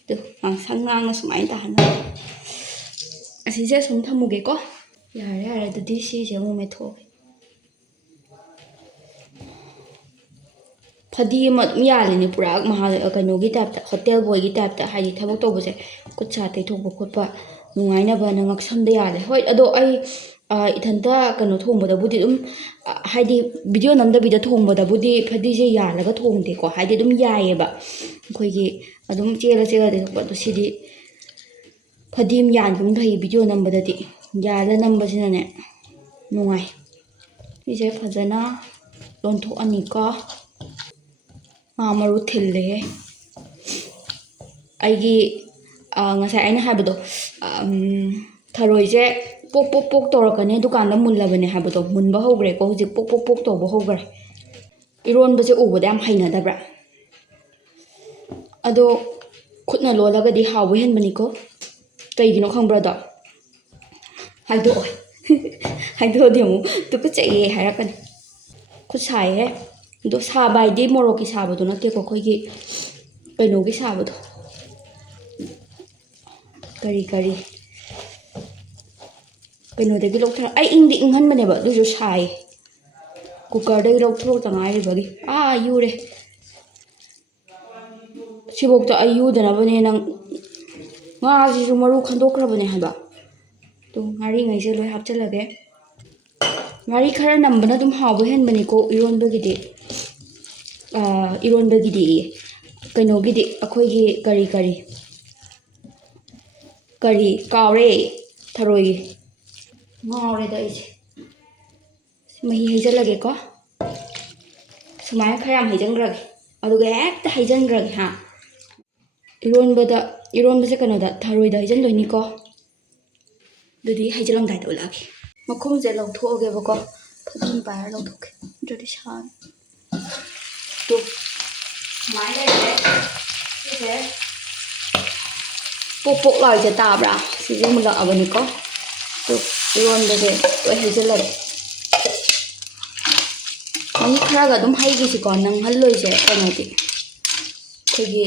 ꯑꯗꯨ ꯉꯥꯡꯁꯪ ꯉꯥꯡꯅ ꯁꯨꯃꯥꯏꯅ ꯇꯥꯍꯟꯅ ꯑꯁꯤꯁꯦ ꯁꯨꯝ ꯊꯝꯃꯨꯒꯦꯀꯣ ꯌꯥꯔꯦ ꯑꯗꯨꯗꯤ ꯁꯤꯁꯦ ꯑꯃꯨꯛ ꯃꯦꯠꯊꯣꯛꯑꯒꯦ ꯐꯗꯤ ꯑꯃ ꯑꯗꯨꯝ ꯌꯥꯜꯂꯤꯅꯤ ꯄꯨꯔꯥ ꯀꯩꯅꯣꯒꯤ ꯇꯥꯏꯞꯇ ꯍꯣꯇꯦꯜ ꯕꯣꯏꯒꯤ ꯇꯥꯏꯞꯇ ꯍꯥꯏꯗꯤ ꯊꯕꯛ ꯇꯧꯕꯁꯦ ꯈꯨꯠ ꯁꯥ ꯇꯩꯊꯣꯛꯄ ꯈꯣꯠꯄ ꯅꯨꯡꯉꯥꯏꯅꯕꯅ ꯉꯛꯁꯝꯗ ꯌꯥꯜꯂꯦ ꯍꯣꯏ ꯑꯗꯣ ꯑꯩ ꯏꯊꯟꯇ ꯀꯩꯅꯣ ꯊꯣꯡꯕꯗꯕꯨꯗꯤ ꯑꯗꯨꯝ ꯍꯥꯏꯗꯤ ꯚꯤꯗꯤꯑꯣ ꯅꯝꯗꯕꯤꯗ ꯊꯣꯡꯕꯗꯕꯨꯗꯤ ꯐꯗꯤꯁꯦ ꯌꯥꯜꯂꯒ ꯊꯣꯡꯗꯦꯀꯣ ꯍꯥꯏꯗꯤ ꯑꯗꯨꯝ ꯌꯥꯏꯌꯦꯕ ꯑꯩꯈꯣꯏꯒꯤ ꯑꯗꯨꯝ ꯆꯦꯜꯂ ꯇꯩꯊꯣꯛꯄ ꯑꯗꯣ ꯁꯤꯗꯤ ꯐꯗꯤ ꯑꯃ ꯌꯥꯟꯕꯅ ꯐꯩ ꯚꯤꯗꯤꯑꯣ ꯅꯝꯕꯗꯗꯤ ꯌꯥꯜꯂ ꯅꯝꯕꯁꯤꯅꯅꯦ ꯅꯨꯡꯉꯥꯏ ꯁꯤꯁꯦ ꯐꯖꯅ ꯂꯣꯟꯊꯣꯛꯑꯅꯤꯀꯣ ꯃꯔꯨ ꯊꯤꯜꯂꯦꯍꯦ ꯑꯩꯒꯤ ꯉꯁꯥꯏ ꯑꯩꯅ ꯍꯥꯏꯕꯗꯣ ꯊꯔꯣꯏꯁꯦ ꯄꯣꯛ ꯄꯣꯛ ꯄꯣꯛ ꯇꯧꯔꯛꯀꯅꯤ ꯗꯨꯀꯥꯟꯗ ꯃꯨꯜꯂꯕꯅꯦ ꯍꯥꯏꯕꯗꯣ ꯃꯨꯟꯕ ꯍꯧꯈ꯭ꯔꯦꯀꯣ ꯍꯧꯖꯤꯛ ꯄꯣꯛ ꯄꯣꯛ ꯄꯣꯛ ꯇꯧꯕ ꯍꯧꯈ꯭ꯔꯦ ꯏꯔꯣꯟꯕꯁꯦ ꯎꯕꯗ ꯌꯥꯝ ꯍꯩꯅꯗꯕ꯭ꯔꯥ ꯑꯗꯣ ꯈꯨꯠꯅ ꯂꯣꯜꯂꯒꯗꯤ ꯍꯥꯎꯕ ꯍꯦꯟꯕꯅꯤꯀꯣ ꯀꯩꯒꯤꯅꯣ ꯈꯪꯕ꯭ꯔꯥꯗꯣ ꯍꯥꯏꯗꯣꯛꯑꯣ ꯍꯥꯏꯗꯣꯛꯑꯗꯤ ꯑꯃꯨꯛ ꯇꯨꯀꯠꯆꯩꯌꯦ ꯍꯥꯏꯔꯛꯀꯅꯤ ꯈꯨꯠ ꯁꯥꯏꯍꯦ ꯑꯗꯣ ꯁꯥꯕ ꯍꯥꯏꯗꯤ ꯃꯣꯔꯣꯛꯀꯤ ꯁꯥꯕꯗꯣ ꯅꯠꯇꯦꯀꯣ ꯑꯩꯈꯣꯏꯒꯤ ꯀꯩꯅꯣꯒꯤ ꯁꯥꯕꯗꯣ ꯀꯔꯤ ꯀꯩꯅꯣꯗꯒꯤ ꯂꯧꯊꯔ ꯑꯩ ꯏꯪꯗꯤ ꯏꯪꯍꯟꯕꯅꯦꯕ ꯑꯗꯨꯁꯨ ꯁꯥꯏ ꯀꯨꯀꯔꯗꯒꯤ ꯂꯧꯊꯣꯛꯇ ꯉꯥꯏꯔꯤꯕꯒꯤ ꯌꯨꯔꯦ ꯁꯤꯐꯧꯇ ꯑꯩ ꯌꯨꯗꯅꯕꯅꯦ ꯅꯪ ꯉꯥꯁꯤꯁꯨ ꯃꯔꯨ ꯈꯟꯗꯣꯛꯈ꯭ꯔꯕꯅꯦ ꯍꯥꯏꯕ ꯑꯗꯣ ꯉꯥꯔꯤꯉꯩꯁꯦ ꯂꯣꯏ ꯍꯥꯞꯆꯤꯜꯂꯒꯦ ꯉꯥꯔꯤ ꯈꯔ ꯅꯝꯕꯅ ꯑꯗꯨꯝ ꯍꯥꯎꯕ ꯍꯦꯟꯕꯅꯤꯀꯣ ꯏꯔꯣꯟꯕꯒꯤꯗꯤ ꯀꯩꯅꯣꯒꯤꯗꯤ ꯑꯩꯈꯣꯏꯒꯤ ꯀꯔꯤ ꯀꯥꯎꯔꯦ ꯊꯔꯣꯏꯒꯤ ꯉꯥꯎꯔꯦꯗ ꯑꯩꯁꯦ ꯃꯍꯤ ꯍꯩꯖꯤꯜꯂꯒꯦꯀꯣ ꯁꯨꯃꯥꯏꯅ ꯈꯔ ꯌꯥꯝ ꯍꯩꯖꯤꯟꯈ꯭ꯔꯒꯦ ꯑꯗꯨꯒ ꯍꯦꯛꯇ ꯍꯩꯖꯤꯟꯈ꯭ꯔꯒꯦ ꯏꯔꯣꯟꯕꯁꯦ ꯀꯩꯅꯣꯗ ꯊꯔꯣꯏꯗ ꯍꯩꯖꯤꯟꯗꯣꯏꯅꯤꯀꯣ ꯑꯗꯨꯗꯤ ꯍꯩꯖꯤꯜꯂꯝꯗꯥꯏꯗ ꯎꯠꯂꯛꯑꯒꯦ ꯃꯈꯨꯝꯁꯦ ꯂꯧꯊꯣꯛꯑꯒꯦꯕꯀꯣ ꯐꯖꯅ ꯄꯥꯏꯔ ꯂꯧꯊꯣꯛꯀꯦ ꯑꯗꯨꯗꯤ ꯁꯥꯅꯤ ꯁꯨꯃꯥꯏꯅ ꯂꯩꯔꯦ ꯁꯤꯁꯦ ꯄꯣꯛ ꯄꯣꯛ ꯂꯥꯎꯔꯤꯁꯦ ꯇꯥꯕ꯭ꯔꯥ ꯁꯤꯁꯦ ꯃꯨꯜꯂꯛꯑꯕꯅꯤꯀꯣ ꯑꯗꯨ ꯏꯔꯣꯟꯕꯁꯦ ꯂꯣꯏ ꯍꯩꯖꯤꯜꯂꯒꯦ ꯃꯍꯤ ꯈꯔꯒ ꯑꯗꯨꯝ ꯍꯩꯈꯤꯁꯤꯀꯣ ꯅꯪꯍꯜꯂꯣꯏꯁꯦ ꯀꯩꯅꯣꯗꯤ ꯑꯩꯈꯣꯏꯒꯤ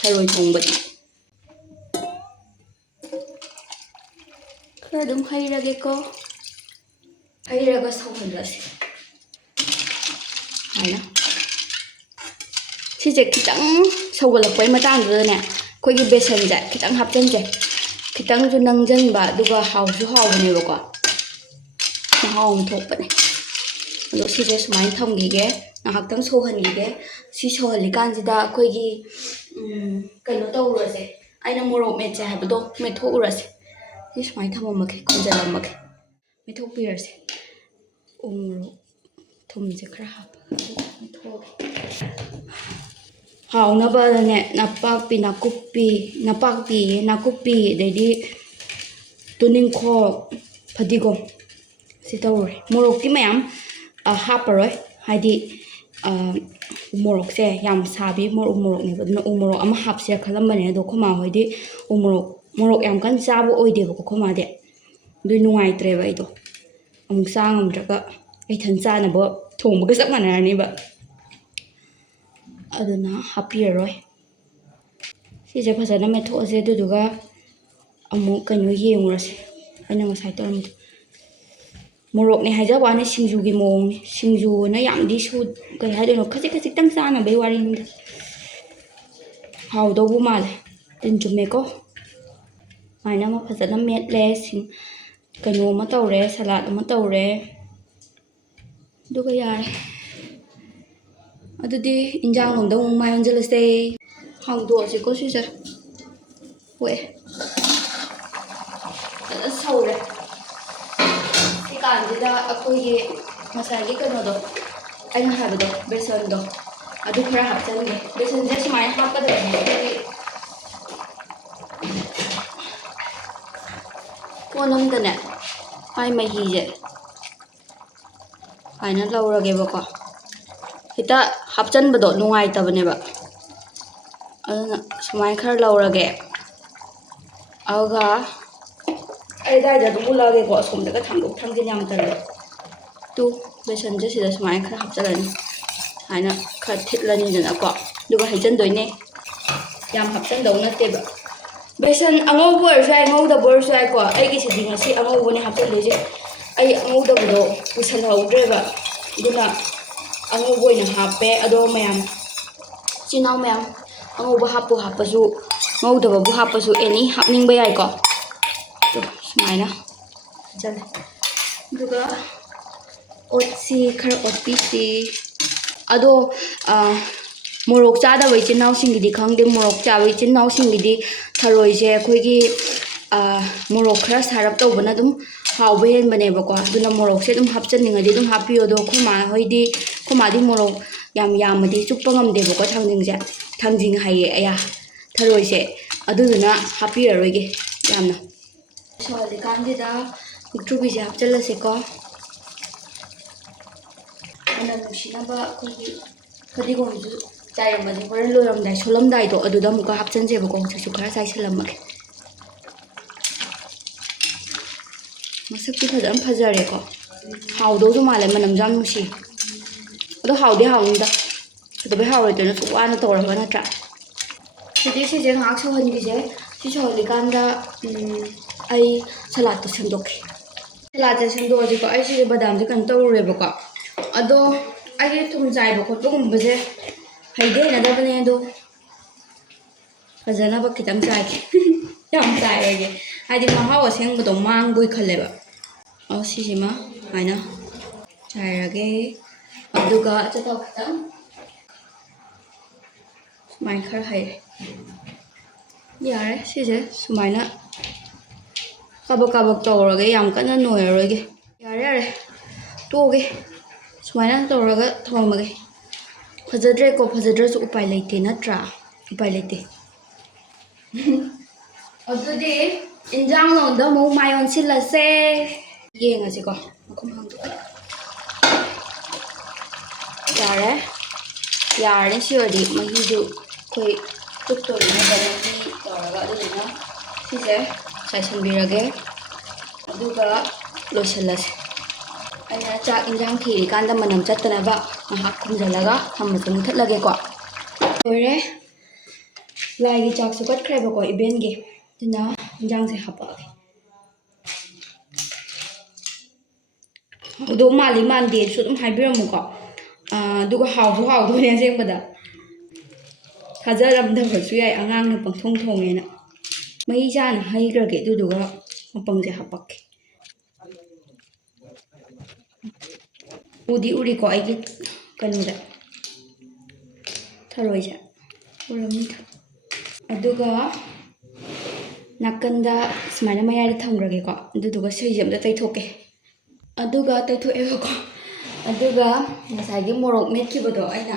ꯊꯔꯣꯏ ꯊꯣꯡꯕꯗꯤ ꯈꯔ ꯑꯗꯨꯝ ꯍꯩꯔꯒꯦꯀꯣ ꯍꯩꯔꯒ ꯁꯧꯍꯜꯂꯁꯤ ꯍꯥꯏꯅ ꯁꯤꯁꯦ ꯈꯤꯇꯪ ꯁꯧꯒꯠꯂꯛꯄꯩ ꯃꯇꯥꯡꯗꯨꯗꯅꯦ ꯑꯩꯈꯣꯏꯒꯤ ꯕꯦꯁꯟꯁꯦ ꯈꯤꯇꯪ ꯍꯥꯞꯆꯤꯟꯁꯦ ꯈꯤꯇꯪꯁꯨ ꯅꯪꯁꯤꯟꯕ ꯑꯗꯨꯒ ꯍꯥꯎꯁꯨ ꯍꯥꯎꯕꯅꯦꯕꯀꯣ ꯃꯍꯥꯎ ꯑꯃ ꯊꯣꯛꯄꯅꯦ ꯑꯗꯣ ꯁꯤꯁꯦ ꯁꯨꯃꯥꯏꯅ ꯊꯝꯈꯤꯒꯦ ꯉꯥꯏꯍꯥꯛꯇꯪ ꯁꯧꯍꯟꯈꯤꯒꯦ ꯁꯤ ꯁꯧꯍꯜꯂꯤꯀꯥꯟꯁꯤꯗ ꯑꯩꯈꯣꯏꯒꯤ ꯀꯩꯅꯣ ꯇꯧꯔꯨꯔꯁꯦ ꯑꯩꯅ ꯃꯣꯔꯣꯛ ꯃꯦꯠꯁꯦ ꯍꯥꯏꯕꯗꯣ ꯃꯦꯠꯊꯣꯛꯎꯔꯁꯦ ꯁꯤ ꯁꯨꯃꯥꯏꯅ ꯊꯝꯃꯝꯃꯒꯦ ꯈꯨꯝꯖꯤꯜꯂꯝꯃꯒꯦ ꯃꯦꯠꯊꯣꯛꯄꯤꯔꯁꯦ ꯎ ꯃꯣꯔꯣꯛ ꯊꯨꯝꯁꯦ ꯈꯔ ꯍꯥꯞꯄꯒ ꯃꯦꯠꯊꯣꯛꯑꯒꯦ ꯍꯥꯎꯅꯕꯅꯦ ꯅꯥꯀꯨꯞꯄꯤ ꯑꯗꯩꯗꯤ ꯇꯨꯅꯤꯡꯈꯣꯛ ꯐꯗꯤꯒꯣꯝ ꯁꯤ ꯇꯧꯔꯦ ꯃꯣꯔꯣꯛꯇꯤ ꯃꯌꯥꯝ ꯍꯥꯞꯄꯔꯣꯏ ꯍꯥꯏꯗꯤ ꯃꯣꯔꯣꯛꯁꯦ ꯌꯥꯝ ꯁꯥꯕꯤ ꯃꯣꯔꯣꯛꯅꯦꯕ ꯑꯗꯨꯅ ꯎ ꯃꯣꯔꯣꯛ ꯑꯃ ꯍꯥꯞꯁꯤꯔꯥ ꯈꯜꯂꯝꯕꯅꯦ ꯑꯗꯣ ꯑꯩꯈꯣꯏ ꯃꯥ ꯍꯣꯏꯗꯤ ꯃꯣꯔꯣꯛ ꯌꯥꯝꯀꯟꯅ ꯆꯥꯕ ꯑꯣꯏꯗꯦꯕꯀꯣ ꯑꯩꯈꯣꯏ ꯃꯥꯗꯤ ꯑꯗꯨꯏ ꯅꯨꯡꯉꯥꯏꯇ꯭ꯔꯦꯕ ꯑꯩꯗꯣ ꯑꯃꯨꯛ ꯆꯥ ꯉꯝꯗ꯭ꯔꯒ ꯏꯊꯟ ꯆꯥꯅꯕ ꯊꯣꯡꯕꯒ ꯆꯞ ꯃꯥꯟꯅꯔꯅꯤꯕ ꯑꯗꯨꯅ ꯍꯥꯞꯄꯤꯔꯔꯣꯏ ꯁꯤꯁꯦ ꯐꯖꯅ ꯃꯦꯠꯊꯣꯛꯑꯁꯦ ꯑꯗꯨꯗꯨꯒ ꯑꯃꯨꯛ ꯀꯩꯅꯣ ꯌꯦꯡꯉꯨꯔꯁꯦ ꯑꯩꯅ ꯉꯁꯥꯏ ꯇꯧꯔꯝꯕꯗꯣ ꯃꯣꯔꯣꯛꯅꯦ ꯍꯥꯏꯖꯕ ꯋꯥꯅꯤ ꯁꯤꯡꯖꯨꯒꯤ ꯃꯑꯣꯡꯅꯤ ꯁꯤꯡꯖꯨꯅ ꯌꯥꯝꯗꯤ ꯀꯩ ꯍꯥꯏꯗꯣꯏꯅꯣ ꯈꯖꯤꯛꯇꯪ ꯆꯥꯅꯕꯩ ꯋꯥꯔꯤꯅꯤꯗ ꯍꯥꯎꯗꯧꯕ ꯃꯥꯜꯂꯦ ꯇꯤꯟ ꯆꯨꯝꯃꯦꯀꯣ ꯁꯨꯃꯥꯏꯅ ꯑꯃ ꯐꯖꯅ ꯃꯦꯠꯂꯦ ꯀꯩꯅꯣ ꯑꯃ ꯇꯧꯔꯦ ꯁꯂꯥꯠ ꯑꯃ ꯇꯧꯔꯦ ꯑꯗꯨꯒ ꯌꯥꯔꯦ ꯑꯗꯨꯗꯤ ꯏꯟꯖꯥꯡ ꯂꯣꯝꯗ ꯑꯃꯨꯛ ꯃꯥꯏ ꯑꯣꯟꯁꯤꯜꯂꯁꯦ ꯍꯥꯡꯗꯣꯛꯑꯁꯤꯀꯣ ꯁꯤꯁꯦ ꯍꯣꯏ ꯐꯖꯅ ꯁꯧꯔꯦ ꯁꯤ ꯀꯥꯟꯁꯤꯗ ꯑꯩꯈꯣꯏꯒꯤ ꯉꯁꯥꯏꯒꯤ ꯀꯩꯅꯣꯗꯣ ꯑꯩꯅ ꯍꯥꯏꯕꯗꯣ ꯕꯦꯁꯟꯗꯣ ꯑꯗꯨ ꯈꯔ ꯍꯥꯞꯆꯟꯒꯦ ꯕꯦꯁꯟꯁꯦ ꯁꯨꯃꯥꯏꯅ ꯍꯥꯞꯀꯗꯕꯅꯦ ꯑꯩꯈꯣꯏꯒꯤ ꯀꯣꯟ ꯑꯃꯗꯅꯦ ꯃꯥꯏ ꯃꯍꯤꯁꯦ ꯁꯨꯃꯥꯏꯅ ꯂꯧꯔꯒꯦꯕꯀꯣ ꯍꯦꯛꯇ ꯍꯥꯞꯆꯟꯕꯗꯣ ꯅꯨꯡꯉꯥꯏꯇꯕꯅꯦꯕ ꯑꯗꯨꯅ ꯁꯨꯃꯥꯏꯅ ꯈꯔ ꯂꯧꯔꯒꯦ ꯑꯗꯨꯒ ꯑꯩ ꯑꯗꯥꯏꯗ ꯑꯗꯨꯝ ꯎꯠꯂꯛꯑꯒꯦꯀꯣ ꯑꯁꯣꯝꯗꯒ ꯊꯥꯡꯗꯣꯛ ꯊꯥꯡꯖꯤꯟ ꯌꯥꯝ ꯇꯜꯂꯦ ꯕꯦꯁꯟꯁꯦ ꯁꯤꯗ ꯁꯨꯃꯥꯏꯅ ꯈꯔ ꯍꯥꯞꯆꯜꯂꯅꯤ ꯁꯨꯃꯥꯏꯅ ꯈꯔ ꯊꯤꯠꯂꯅꯤꯗꯅꯀꯣ ꯑꯗꯨꯒ ꯍꯩꯖꯟꯗꯣꯏꯅꯦ ꯌꯥꯝ ꯍꯥꯞꯆꯟꯗꯧ ꯅꯠꯇꯦꯕ ꯕꯦꯁꯟ ꯑꯉꯧꯕ ꯑꯣꯏꯔꯁꯨ ꯌꯥꯏ ꯑꯉꯧꯗꯕ ꯑꯣꯏꯔꯁꯨ ꯌꯥꯏꯀꯣ ꯑꯩꯒꯤꯁꯤꯗꯤ ꯉꯁꯤ ꯑꯉꯧꯕꯅꯦ ꯍꯥꯞꯆꯜꯂꯤꯁꯦ ꯑꯩ ꯑꯉꯧꯗꯕꯗꯣ ꯄꯨꯁꯜꯍꯧꯗ꯭ꯔꯦꯕ ꯑꯗꯨꯅ ꯑꯉꯧꯕ ꯑꯣꯏꯅ ꯍꯥꯞꯄꯦ ꯑꯗꯣ ꯃꯌꯥꯝ ꯏꯆꯤꯜ ꯏꯅꯥꯎ ꯃꯌꯥꯝ ꯑꯉꯧꯕ ꯍꯥꯞꯄꯁꯨ ꯉꯧꯗꯕꯕꯨ ꯍꯥꯞꯄꯁꯨ ꯑꯦꯅꯤ ꯍꯥꯞꯅꯤꯡꯕ ꯌꯥꯏꯀꯣ ꯁꯨꯃꯥꯏꯅ ꯍꯥꯞꯆꯜꯂꯦ ꯑꯗꯨꯒ ꯑꯣꯠꯁꯤ ꯈꯔ ꯑꯣꯠꯄꯤꯁꯤ ꯑꯗꯣ ꯃꯣꯔꯣꯛ ꯆꯥꯗꯕ ꯏꯆꯤꯜ ꯏꯅꯥꯎꯁꯤꯡꯒꯤꯗꯤ ꯈꯪꯗꯦ ꯃꯣꯔꯣꯛ ꯆꯥꯕ ꯏꯆꯤꯜ ꯏꯅꯥꯎꯁꯤꯡꯒꯤꯗꯤ ꯊꯔꯣꯏꯁꯦ ꯑꯩꯈꯣꯏꯒꯤ ꯃꯣꯔꯣꯛ ꯈꯔ ꯁꯥꯔꯞ ꯇꯧꯕꯅ ꯑꯗꯨꯝ ꯍꯥꯎꯕ ꯍꯦꯟꯕꯅꯦꯕꯀꯣ ꯑꯗꯨꯅ ꯃꯣꯔꯣꯛꯁꯦ ꯑꯗꯨꯝ ꯍꯥꯞꯆꯟꯅꯤꯡꯉꯗꯤ ꯑꯗꯨꯝ ꯍꯥꯞꯄꯤꯌꯣ ꯑꯗꯣ ꯑꯩꯈꯣꯏ ꯃꯥꯗꯤ ꯃꯣꯔꯣꯛ ꯌꯥꯝ ꯌꯥꯝꯃꯗꯤ ꯆꯨꯞꯄ ꯉꯝꯗꯦꯕꯀꯣ ꯊꯥꯡꯖꯤꯡ ꯍꯥꯏꯌꯦ ꯑꯌꯥ ꯊꯔꯣꯏꯁꯦ ꯑꯗꯨꯗꯨꯅ ꯍꯥꯞꯄꯤꯔꯔꯣꯏꯒꯦ ꯌꯥꯝꯅ ꯁꯧꯍꯜꯂꯤꯀꯥꯟꯁꯤꯗ ꯃꯨꯛꯊ꯭ꯔꯨꯕꯤꯁꯦ ꯍꯥꯞꯆꯜꯂꯁꯤꯀꯣ ꯃꯅꯝ ꯅꯨꯡꯁꯤꯅꯕ ꯑꯩꯈꯣꯏꯒꯤ ꯐꯗꯤꯒꯣꯝꯁꯨ ꯆꯥꯏꯔꯝꯃꯁꯦ ꯍꯣꯔꯦꯟ ꯂꯣꯏꯔꯝꯗꯥꯏ ꯁꯣꯜꯂꯝꯗꯥꯏꯗꯣ ꯑꯗꯨꯗ ꯑꯃꯨꯛꯀ ꯍꯥꯞꯆꯟꯁꯦꯕꯀꯣ ꯍꯧꯖꯤꯛꯁꯨ ꯈꯔ ꯆꯥꯏꯁꯤꯜꯂꯝꯃꯒꯦ ꯃꯁꯛꯇꯤ ꯐꯖꯅ ꯐꯖꯔꯦꯀꯣ ꯍꯥꯎꯗꯧꯁꯨ ꯃꯥꯜꯂꯦ ꯃꯅꯝꯁꯨ ꯌꯥꯝ ꯅꯨꯡꯁꯤ ꯑꯗꯣ ꯍꯥꯎꯗꯤ ꯍꯥꯎꯅꯤꯗ ꯀꯩꯗꯧꯕꯩ ꯍꯥꯎꯔꯣꯏꯗꯣꯏꯅꯣ ꯁꯨꯛ ꯋꯥꯅ ꯇꯧꯔꯒ ꯅꯠꯇ꯭ꯔꯥ ꯁꯤꯁꯦ ꯉꯥꯏꯍꯥꯛ ꯁꯧꯍꯟꯈꯤꯁꯦ ꯁꯤ ꯁꯧꯍꯜꯂꯤꯀꯥꯟꯗ ꯑꯩ ꯁꯂꯥꯠꯇꯣ ꯁꯦꯝꯗꯣꯛꯀꯦ ꯁꯂꯥꯠꯁꯦ ꯁꯦꯝꯗꯣꯛꯑꯁꯤꯀꯣ ꯑꯩ ꯁꯤꯁꯦ ꯕꯗꯥꯝꯁꯦ ꯀꯩꯅꯣ ꯇꯧꯔꯨꯔꯦꯕꯀꯣ ꯑꯗꯣ ꯑꯩꯒꯤ ꯊꯨꯝ ꯆꯥꯏꯕ ꯈꯣꯠꯄꯒꯨꯝꯕꯁꯦ ꯍꯩꯗꯤ ꯍꯩꯅꯗꯕꯅꯦ ꯑꯗꯣ ꯐꯖꯅꯕ ꯈꯤꯇꯪ ꯆꯥꯏꯒꯦ ꯌꯥꯝ ꯆꯥꯏꯔꯒꯦ ꯍꯥꯏꯗꯤ ꯃꯍꯥꯎ ꯑꯁꯦꯡꯕꯗꯣ ꯃꯥꯡꯕꯣꯏ ꯈꯜꯂꯦꯕ ꯁꯤꯁꯤꯃ ꯁꯨꯃꯥꯏꯅ ꯆꯥꯏꯔꯒꯦ ꯑꯗꯨꯒ ꯑꯆꯥꯊꯥꯎ ꯈꯤꯇꯪ ꯁꯨꯃꯥꯏꯅ ꯈꯔ ꯍꯩꯔꯦ ꯌꯥꯔꯦ ꯁꯤꯁꯦ ꯁꯨꯃꯥꯏꯅ ꯀꯥꯕꯛ ꯇꯧꯔꯒꯦ ꯌꯥꯝ ꯀꯟꯅ ꯅꯣꯏꯔꯔꯣꯏꯒꯦ ꯌꯥꯔꯦ ꯇꯣꯛꯑꯒꯦ ꯁꯨꯃꯥꯏꯅ ꯇꯧꯔꯒ ꯊꯣꯡꯉꯒꯦ ꯐꯖꯗ꯭ꯔꯦꯀꯣ ꯐꯖꯗ꯭ꯔꯁꯨ ꯎꯄꯥꯏ ꯂꯩꯇꯦ ꯅꯠꯇ꯭ꯔꯥ ꯎꯄꯥꯏ ꯂꯩꯇꯦ ꯑꯗꯨꯗꯤ ꯏꯟꯖꯥꯡ ꯂꯣꯟꯗ ꯑꯃꯨꯛ ꯃꯥꯏ ꯑꯣꯟꯁꯤꯜꯂꯁꯦ ꯌꯦꯡꯉꯁꯤꯀꯣ ꯃꯈꯨꯝ ꯍꯥꯡꯗꯣꯛꯑꯦ ꯌꯥꯔꯅꯤ ꯁꯤ ꯑꯣꯏꯔꯗꯤ ꯃꯍꯤꯁꯨ ꯑꯩꯈꯣꯏ ꯐꯨꯠꯇꯣꯔꯤꯉꯩꯗ ꯃꯍꯤ ꯇꯧꯔꯒ ꯑꯗꯨꯗꯨꯅ ꯁꯤꯁꯦ ꯆꯥꯏꯁꯤꯟꯕꯤꯔꯒꯦ ꯑꯗꯨꯒ ꯂꯣꯏꯁꯤꯜꯂꯁꯦ ꯑꯩꯅ ꯆꯥꯛ ꯏꯟꯖꯥꯡ ꯊꯤꯔꯤꯀꯥꯟꯗ ꯃꯅꯝ ꯆꯠꯇꯅꯕ ꯉꯥꯏꯍꯥꯛ ꯈꯨꯝꯖꯤꯜꯂꯒ ꯊꯝꯕꯁꯦ ꯃꯨꯊꯠꯂꯒꯦꯀꯣ ꯂꯣꯏꯔꯦ ꯂꯥꯏꯒꯤ ꯆꯥꯛꯁꯨ ꯀꯠꯈ꯭ꯔꯦꯕꯀꯣ ꯏꯕꯦꯟꯒꯤ ꯑꯗꯨꯅ ꯏꯟꯖꯥꯡꯁꯦ ꯍꯥꯞꯄꯛꯑꯒꯦ ꯑꯗꯣ ꯃꯥꯜꯂꯤ ꯃꯥꯟꯗꯦꯁꯨ ꯑꯗꯨꯝ ꯍꯥꯏꯕꯤꯔꯝꯃꯨꯀꯣ ꯑꯗꯨꯒ ꯍꯥꯎꯁꯨ ꯍꯥꯎꯗꯣꯏꯅꯦ ꯑꯁꯦꯡꯕꯗ ꯊꯥꯖꯔꯝꯗꯕꯁꯨ ꯌꯥꯏ ꯑꯉꯥꯡꯅ ꯄꯪꯊꯣꯡ ꯊꯣꯡꯉꯦꯅ ꯃꯍꯤ ꯆꯥꯅ ꯍꯩꯈ꯭ꯔꯒꯦ ꯑꯗꯨꯗꯨꯒ ꯃꯄꯪꯁꯦ ꯍꯥꯞꯄꯛꯀꯦ ꯎꯗꯤ ꯎꯔꯤꯀꯣ ꯑꯩꯒꯤ ꯀꯩꯅꯣꯗ ꯊꯔꯣꯏꯁꯦ ꯎꯔꯝꯅꯤꯗ ꯑꯗꯨꯒ ꯅꯥꯀꯟꯗ ꯁꯨꯃꯥꯏꯅ ꯃꯌꯥꯏꯗ ꯊꯝꯈ꯭ꯔꯒꯦꯀꯣ ꯑꯗꯨꯗꯨꯒ ꯁꯤꯁꯦ ꯑꯝꯇ ꯇꯩꯊꯣꯛꯀꯦ ꯑꯗꯨꯒ ꯇꯩꯊꯣꯛꯑꯦꯕꯀꯣ ꯑꯗꯨꯒ ꯉꯁꯥꯏꯒꯤ ꯃꯣꯔꯣꯛ ꯃꯦꯠꯈꯤꯕꯗꯣ ꯑꯩꯅ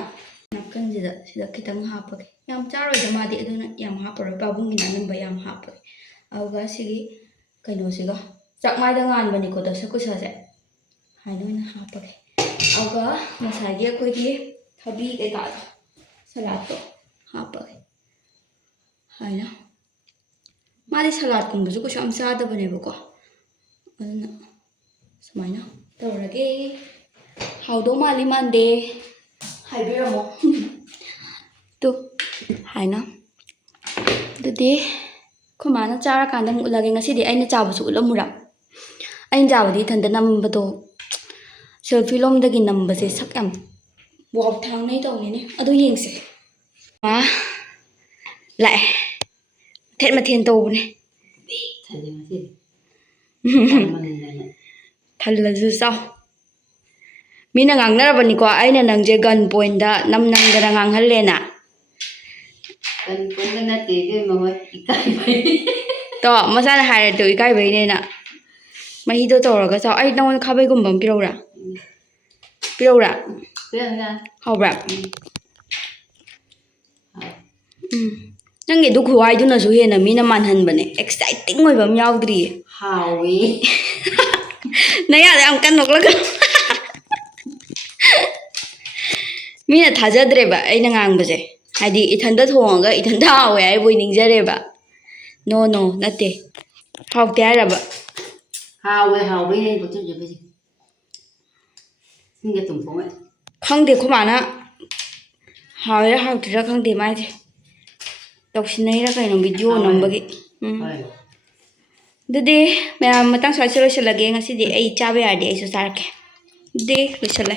ꯅꯥꯀꯟꯁꯤꯗ ꯁꯤꯗ ꯈꯤꯇꯪ ꯍꯥꯞꯄꯒꯦ ꯌꯥꯝ ꯆꯥꯔꯣꯏꯗ ꯃꯥꯗꯤ ꯑꯗꯨꯅ ꯌꯥꯝ ꯍꯥꯞꯄꯔꯣꯏ ꯄꯥꯕꯨꯡꯒꯤꯅ ꯑꯅꯝꯕ ꯌꯥꯝ ꯍꯥꯞꯄꯒꯦ ꯑꯗꯨꯒ ꯁꯤꯒꯤ ꯀꯩꯅꯣꯁꯤꯒ ꯆꯥꯛꯃꯥꯏꯗ ꯉꯥꯟꯕꯅꯤꯀꯣ ꯗꯁꯀꯨꯁꯥꯁꯦ ꯍꯥꯏꯅ ꯑꯣꯏꯅ ꯍꯥꯞꯄꯒꯦ ꯑꯗꯨꯒ ꯉꯁꯥꯏꯒꯤ ꯑꯩꯈꯣꯏꯒꯤ ꯊꯕꯤ ꯀꯩꯀꯥꯗꯣ ꯁꯂꯥꯠꯇꯣ ꯍꯥꯞꯄꯒꯦ ꯍꯥꯏꯅ ꯃꯥꯗꯤ ꯁꯂꯥꯠꯀꯨꯝꯕꯁꯨ ꯀꯩꯁꯨ ꯌꯥꯝ ꯆꯥꯗꯕꯅꯦꯕꯀꯣ ꯑꯗꯨꯅ ꯁꯨꯃꯥꯏꯅ ꯇꯧꯔꯒꯦ ꯍꯥꯎꯗꯧ ꯃꯥꯜꯂꯤ ꯃꯥꯟꯗꯦ ꯍꯥꯏꯕꯤꯔꯝꯃꯣ ꯍꯥꯏꯅ ꯑꯗꯨꯗꯤ ꯑꯩꯈꯣꯏ ꯃꯥꯅ ꯆꯥꯔꯀꯥꯟꯗ ꯑꯃꯨꯛ ꯎꯠꯂꯒꯦ ꯉꯁꯤꯗꯤ ꯑꯩꯅ ꯆꯥꯕꯁꯨ ꯎꯠꯂꯝꯃꯨꯔꯥ ꯑꯩꯅ ꯆꯥꯕꯗꯤ ꯏꯊꯟꯇ ꯅꯝꯕꯗꯣ ꯁꯦꯜꯐꯤ ꯂꯣꯝꯗꯒꯤ ꯅꯝꯕꯁꯦ ꯁꯛ ꯌꯥꯝ ꯋꯥꯎꯊꯥꯡꯅꯩ ꯇꯧꯅꯤꯅꯦ ꯑꯗꯨ ꯌꯦꯡꯁꯦ ꯂꯥꯛꯑꯦ ꯃꯊꯦꯜ ꯇꯧꯕꯅꯦ ꯊꯜꯂꯁꯨ ꯆꯥꯎ ꯃꯤꯅ ꯉꯥꯡꯅꯔꯕꯅꯤꯀꯣ ꯑꯩꯅ ꯅꯪꯁꯦ ꯒꯟ ꯄꯣꯏꯟꯗ ꯅꯝꯗꯅ ꯉꯥꯡꯍꯜꯂꯦꯅ ꯇꯣ ꯃꯁꯥꯅ ꯍꯥꯏꯔꯗꯣ ꯏꯀꯥꯏꯕꯩꯅꯦꯅ ꯃꯍꯤꯗꯣ ꯇꯧꯔꯒ ꯆꯥꯎ ꯑꯩ ꯅꯪꯉꯣꯟꯗ ꯈꯥꯕꯩꯒꯨꯝꯕ ꯑꯃ ꯄꯤꯔꯧꯔꯥ ꯍꯥꯎꯕ꯭ꯔꯥ ꯅꯪꯒꯤ ꯑꯗꯨ ꯈꯨꯋꯥꯏꯗꯨꯅꯁꯨ ꯍꯦꯟꯅ ꯃꯤꯅ ꯃꯥꯟꯍꯟꯕꯅꯦ ꯑꯦꯛꯁꯥꯏꯇꯤꯡ ꯑꯣꯏꯕ ꯑꯃ ꯌꯥꯎꯗ꯭ꯔꯤꯌꯦ ꯍꯥꯎꯋꯤ ꯅꯌꯥꯗ ꯌꯥꯝ ꯀꯟꯅ ꯅꯣꯛꯂꯒ ꯃꯤꯅ ꯊꯥꯖꯗ꯭ꯔꯦꯕ ꯑꯩꯅ ꯉꯥꯡꯕꯁꯦ ꯍꯥꯏꯗꯤ ꯏꯊꯟꯇ ꯊꯣꯡꯉꯒ ꯏꯊꯟꯇ ꯍꯥꯎꯋꯦ ꯍꯥꯏꯕꯣꯏ ꯅꯤꯡꯖꯔꯦꯕ ꯅꯣ ꯅꯠꯇꯦ ꯍꯥꯎꯇꯦ ꯍꯥꯏꯔꯕ hào với chút gì xin cái tùng phóng ấy ꯈꯪꯗꯦ ꯑꯩꯈꯣꯏ ꯃꯥꯅ ꯍꯥꯎꯔꯤꯔꯥ ꯍꯥꯎꯇ꯭ꯔꯤꯔꯥ ꯈꯪꯗꯦ ꯃꯥꯏꯁꯦ ꯇꯧꯁꯤꯟꯅꯩꯔꯥ ꯀꯩꯅꯣ ꯚꯤꯗꯤꯑꯣ ꯅꯝꯕꯒꯤ ꯑꯗꯨꯗꯤ ꯃꯌꯥꯝ ꯃꯇꯥꯡ ꯁ꯭ꯋꯥꯏꯁꯦ ꯂꯣꯏꯁꯤꯜꯂꯒꯦ ꯉꯁꯤꯗꯤ ꯑꯩ ꯆꯥꯕ ꯌꯥꯔꯗꯤ ꯑꯩꯁꯨ ꯆꯥꯔꯛꯀꯦ ꯑꯗꯨꯗꯤ ꯂꯣꯏꯁꯤꯜꯂꯦ